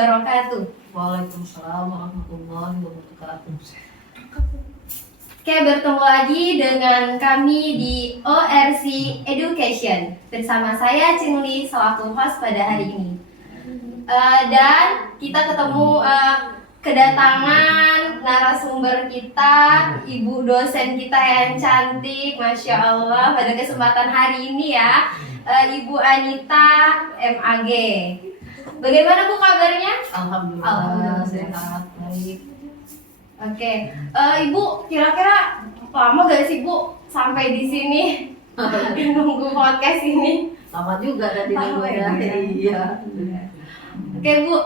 wabarakatuh. Waalaikumsalam warahmatullahi wabarakatuh. Oke, bertemu lagi dengan kami di ORC Education bersama saya Cinli selaku host pada hari ini. Dan kita ketemu kedatangan narasumber kita, ibu dosen kita yang cantik, masya Allah, pada kesempatan hari ini ya, Ibu Anita MAG. Bagaimana Bu kabarnya? Alhamdulillah sehat, baik. Oke, Ibu kira-kira lama gak sih Bu sampai di sini nunggu podcast ini? Lama juga tadi Lama nunggunya. ya? Iya. Oke Bu,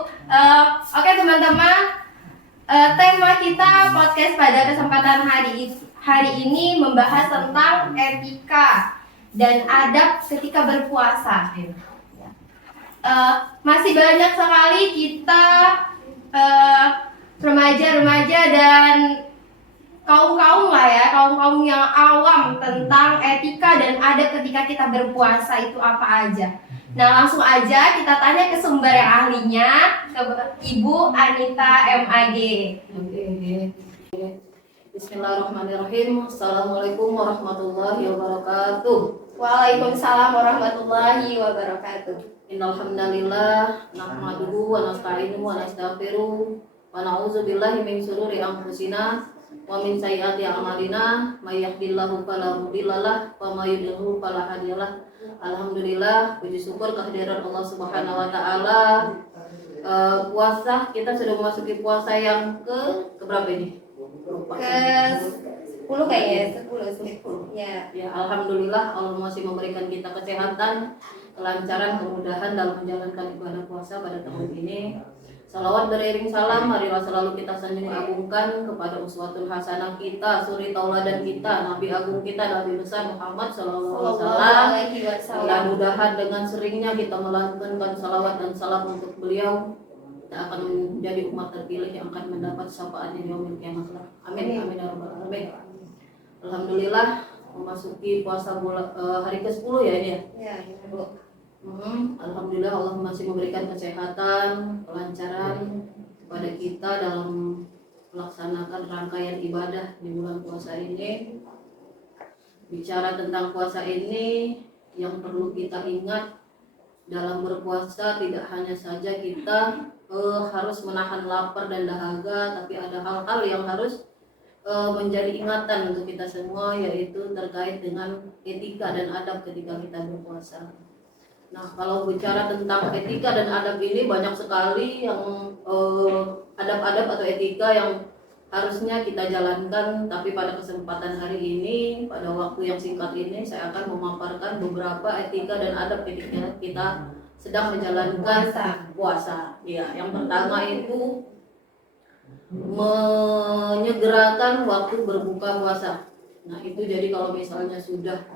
oke teman-teman, tema kita podcast pada kesempatan hari ini membahas tentang etika dan adab ketika berpuasa. Masih banyak sekali kita remaja-remaja dan kaum-kaum lah ya, kaum-kaum yang awam tentang etika dan adab ketika kita berpuasa itu apa aja. Nah, langsung aja kita tanya ke sumber yang ahlinya, ke Ibu Anita MAG. Oke. Bismillahirrahmanirrahim. Assalamualaikum warahmatullahi wabarakatuh. Waalaikumsalam warahmatullahi wabarakatuh. Innal hamdalillah nahmaduhu wa nasta'inuhu wa nastaghfiruh wa na'udzu billahi min shururi anfusina wa min sayyiati a'malina may yahdihillahu fala mudhillalah wa may yudhlil fala hadiyalah. Alhamdulillah, puji syukur kehadiran Allah Subhanahu wa taala. Puasa, kita sudah memasuki puasa yang keberapa ini? Lupa. Ke 10 kayaknya, 10. Ya. Ya, alhamdulillah Allah masih memberikan kita kesehatan, kelancaran, kemudahan dalam menjalankan ibadah puasa pada tahun ini. Salawat beriring salam, marilah selalu kita sanjung agungkan kepada uswatul hasanah kita, suri tauladan kita, Nabi agung kita, Nabi besar Muhammad sallallahu alaihi wasallam. Mudah-mudahan dengan seringnya kita melantunkan salawat dan salam untuk beliau, kita akan menjadi umat terpilih yang akan mendapat syafaatnya di yaumil kiamat. Amin amin ya rabbal alamin. Alhamdulillah memasuki puasa hari ke-10 ya ini ya. Ya, Bu. Alhamdulillah Allah masih memberikan kesehatan, kelancaran kepada kita dalam melaksanakan rangkaian ibadah di bulan puasa ini. Bicara tentang puasa ini, yang perlu kita ingat dalam berpuasa tidak hanya saja kita harus menahan lapar dan dahaga, tapi ada hal-hal yang harus menjadi ingatan untuk kita semua, yaitu terkait dengan etika dan adab ketika kita berpuasa. Nah, kalau bicara tentang etika dan adab ini banyak sekali yang adab-adab atau etika yang harusnya kita jalankan, tapi pada kesempatan hari ini, pada waktu yang singkat ini, saya akan memaparkan beberapa etika dan adab ketika kita sedang menjalankan puasa. Ya, yang pertama itu menyegerakan waktu berbuka puasa. Nah, itu jadi kalau misalnya sudah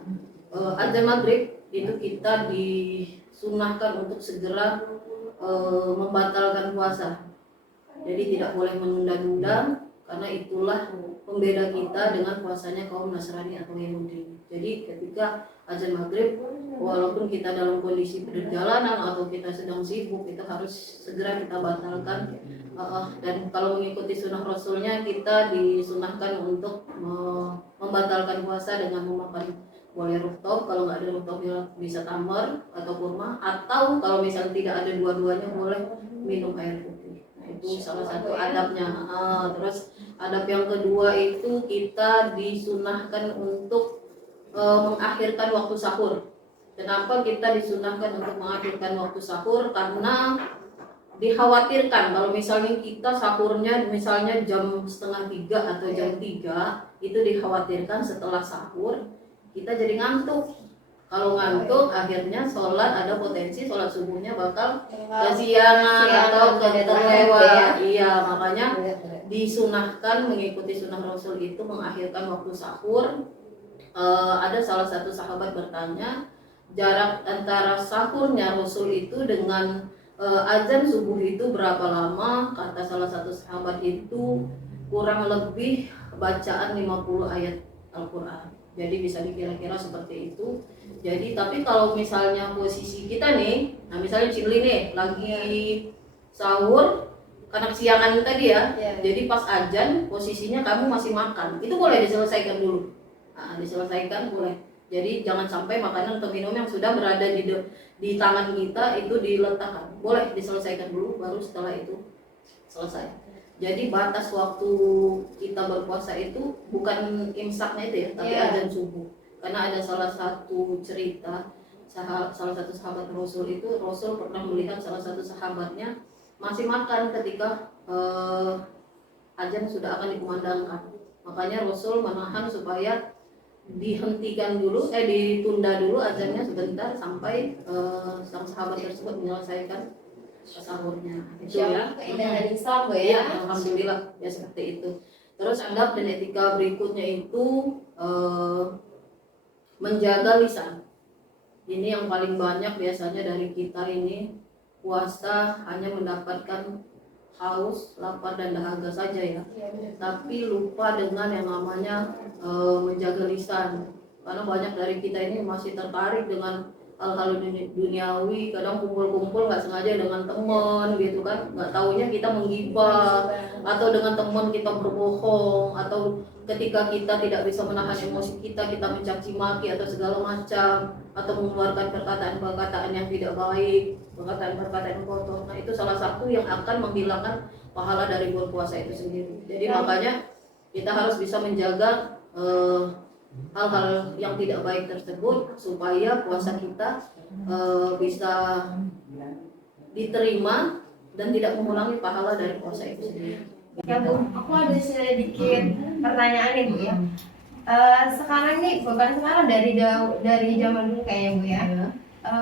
azan maghrib, itu kita disunahkan untuk segera membatalkan puasa. Jadi tidak boleh menunda-nunda, karena itulah pembeda kita dengan puasanya kaum Nasrani atau Yahudi. Jadi ketika azan maghrib, walaupun kita dalam kondisi perjalanan atau kita sedang sibuk, itu harus segera kita batalkan. Dan kalau mengikuti sunnah Rasulnya, kita disunahkan untuk membatalkan puasa dengan memakan, boleh rutop, kalau nggak ada rutop bisa tamar atau kurma, atau kalau misalnya tidak ada dua-duanya boleh minum air putih. Nah, itu salah satu adabnya. Terus adab yang kedua itu kita disunahkan untuk mengakhirkan waktu sahur. Kenapa kita disunahkan untuk mengakhirkan waktu sahur? Karena dikhawatirkan kalau misalnya kita sahurnya misalnya jam 2:30 atau jam 3, itu dikhawatirkan setelah sahur kita jadi ngantuk. Kalau ngantuk akhirnya sholat, ada potensi sholat subuhnya bakal kesiangan atau terlewat. Iya, makanya disunahkan mengikuti sunnah Rasul itu mengakhirkan waktu sahur. Ada salah satu sahabat bertanya, jarak antara sahurnya Rasul itu dengan azan subuh itu berapa lama? Kata salah satu sahabat itu kurang lebih bacaan 50 ayat Al-Quran. Jadi bisa dikira-kira seperti itu. Jadi tapi kalau misalnya posisi kita nih, nah misalnya Cinli nih lagi sahur karena kesiangan tadi ya. Iya. Jadi pas azan posisinya kamu masih makan, itu boleh diselesaikan dulu. Nah, diselesaikan boleh. Jadi jangan sampai makanan atau minum yang sudah berada di tangan kita itu diletakkan. Boleh diselesaikan dulu, baru setelah itu selesai. Jadi batas waktu kita berpuasa itu bukan imsaknya itu ya, tapi Iya. azan subuh. Karena ada salah satu cerita, salah satu sahabat Rasul itu, Rasul pernah melihat salah satu sahabatnya masih makan ketika azan sudah akan dikumandangkan. Makanya Rasul menahan supaya dihentikan dulu, ditunda dulu azannya sebentar sampai sang sahabat tersebut menyelesaikan sahurnya. Itu ya. Keindahan Islam Bu Ya, ya. alhamdulillah ya seperti itu. Terus adab dan etika berikutnya itu menjaga lisan. Ini yang paling banyak biasanya dari kita ini puasa hanya mendapatkan haus, lapar dan dahaga saja ya. Iya, benar. Tapi lupa dengan yang namanya menjaga lisan. Karena banyak dari kita ini masih tertarik dengan hal-hal duniawi, kadang kumpul-kumpul nggak sengaja dengan teman gitu kan, nggak taunya kita menggibah, atau dengan teman kita berbohong, atau ketika kita tidak bisa menahan emosi kita mencaci maki atau segala macam, atau mengeluarkan perkataan-perkataan yang tidak baik, perkataan-perkataan yang kotor. Nah itu salah satu yang akan menghilangkan pahala dari berpuasa itu sendiri. Jadi makanya kita harus bisa menjaga hal-hal yang tidak baik tersebut supaya puasa kita bisa diterima dan tidak mengulangi pahala dari puasa itu sendiri. Ya Bu, aku ada sedikit pertanyaan nih Bu ya. Sekarang nih, bukan sekarang, dari zaman dulu kayaknya Bu ya.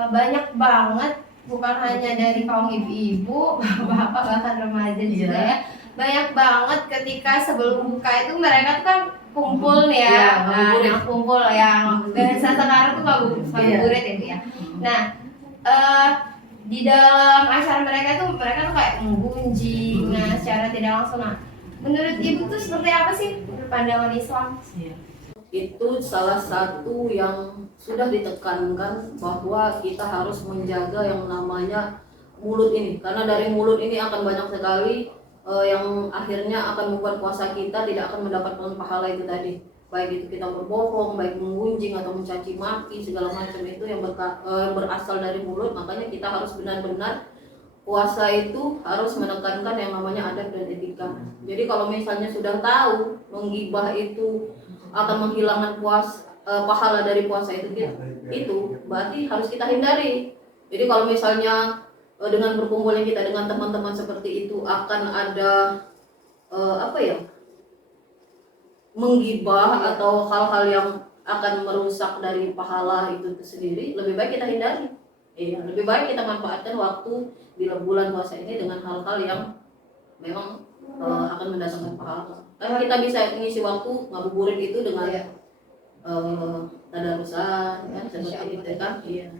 Banyak banget, bukan hanya dari kaum ibu-ibu, bapak bahkan remaja juga ya. Banyak banget ketika sebelum buka itu mereka tuh kan kumpul nih ya, yang kumpul yang bahasa sekarang tuh ngabuburit ya Bu ya. Nah, di dalam acara mereka tuh kayak menggunjing, nah secara tidak langsung. Nah, menurut Ibu tuh seperti apa sih menurut pandangan Islam? Itu salah satu yang sudah ditekankan bahwa kita harus menjaga yang namanya mulut ini, karena dari mulut ini akan banyak sekali yang akhirnya akan membuat puasa kita tidak akan mendapatkan pahala itu tadi, baik itu kita berbohong, baik menggunjing atau mencaci maki, segala macam itu yang berasal dari mulut. Makanya kita harus benar-benar puasa itu harus menekankan yang namanya adab dan etika. Jadi kalau misalnya sudah tahu menggibah itu akan menghilangkan pahala dari puasa itu berarti harus kita hindari. Jadi kalau misalnya dengan berkumpulnya kita dengan teman-teman seperti itu akan ada menggibah atau hal-hal yang akan merusak dari pahala itu sendiri, lebih baik kita hindari. Lebih baik kita manfaatkan waktu di bulan puasa ini dengan hal-hal yang memang akan mendatangkan pahala. Kan kita bisa mengisi waktu ngabuburit itu dengan tadarusan kan, seperti itu kan. Iya.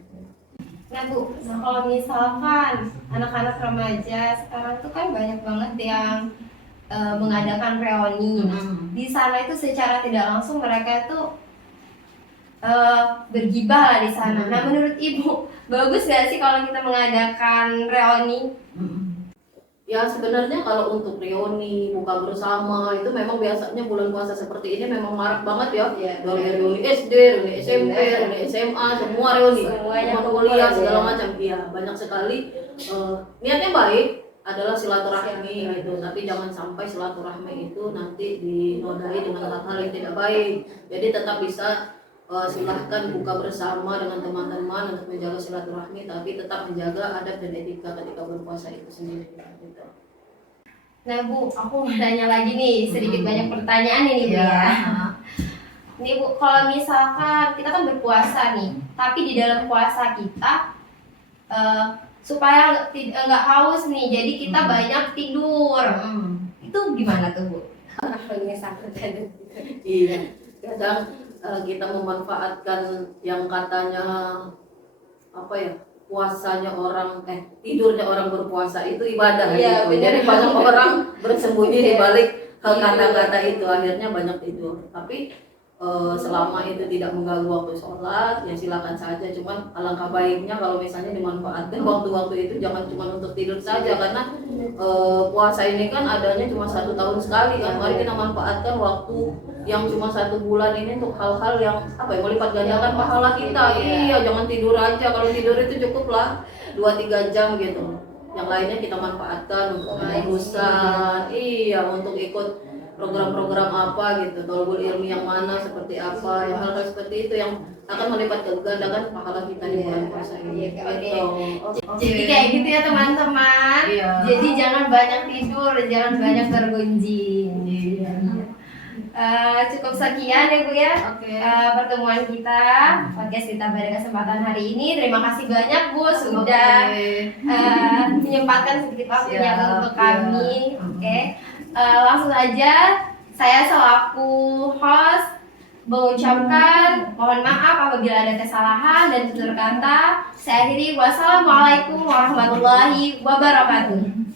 Nah Bu, kalau misalkan anak-anak remaja sekarang tuh kan banyak banget yang mengadakan reuni. Di sana itu secara tidak langsung mereka tuh bergibah lah di sana. Nah menurut Ibu, bagus gak sih kalau kita mengadakan reuni? Ya sebenarnya kalau untuk reuni, buka bersama itu memang biasanya bulan puasa seperti ini memang marak banget ya. Dari reuni SD, reuni SMP, reuni SMA, semua reuni, Semuanya kuliah segala macam. Iya, banyak sekali. Niatnya baik adalah silaturahmi gitu, tapi jangan sampai silaturahmi itu nanti dinodai dengan hal-hal yang tidak baik. Jadi tetap bisa silahkan buka bersama dengan teman-teman untuk menjaga silaturahmi, tapi tetap menjaga adab dan etika ketika berpuasa itu sendiri gitu. Nah Bu, aku mau nanya lagi nih, sedikit banyak pertanyaan ini Bu ya. Nih Bu, kalau misalkan kita kan berpuasa nih, tapi di dalam puasa kita supaya nggak haus nih, jadi kita banyak tidur. Itu gimana tuh Bu? Iya, kadang kita memanfaatkan yang katanya puasanya orang tidurnya orang berpuasa itu ibadah gitu. Jadi banyak orang bersembunyi di balik kata-kata itu, akhirnya banyak tidur. Tapi selama itu tidak mengganggu waktu sholat ya silakan saja, cuman alangkah baiknya kalau misalnya dimanfaatkan waktu-waktu itu jangan cuma untuk tidur saja, karena puasa ini kan adanya cuma 1 tahun sekali kan. Mari kita manfaatkan waktu yang cuma 1 bulan ini untuk hal-hal yang apa ya, melipat gandakan pahala kita. Iya, jangan tidur aja. Kalau tidur itu cukup lah 2-3 jam gitu, yang lainnya kita manfaatkan untuk urusan, iya, untuk ikut program-program apa gitu, tolbul ilmi yang mana, seperti apa, yang hal-hal seperti itu yang akan melipat gandakan pahala kita di bulan puasa ini. Gitu. Jadi kayak gitu ya teman-teman. Iya. Jadi jangan banyak tidur, jangan banyak bergunjing. Cukup sekian ya Bu ya. Oke. Pertemuan kita, podcast kita pada kesempatan hari ini. Terima kasih banyak Bu sudah menyempatkan sedikit waktunya Siap, untuk kami. Oke. Langsung aja saya selaku host mengucapkan mohon maaf apabila ada kesalahan dan tutur kata. Saya akhiri, wassalamualaikum warahmatullahi wabarakatuh.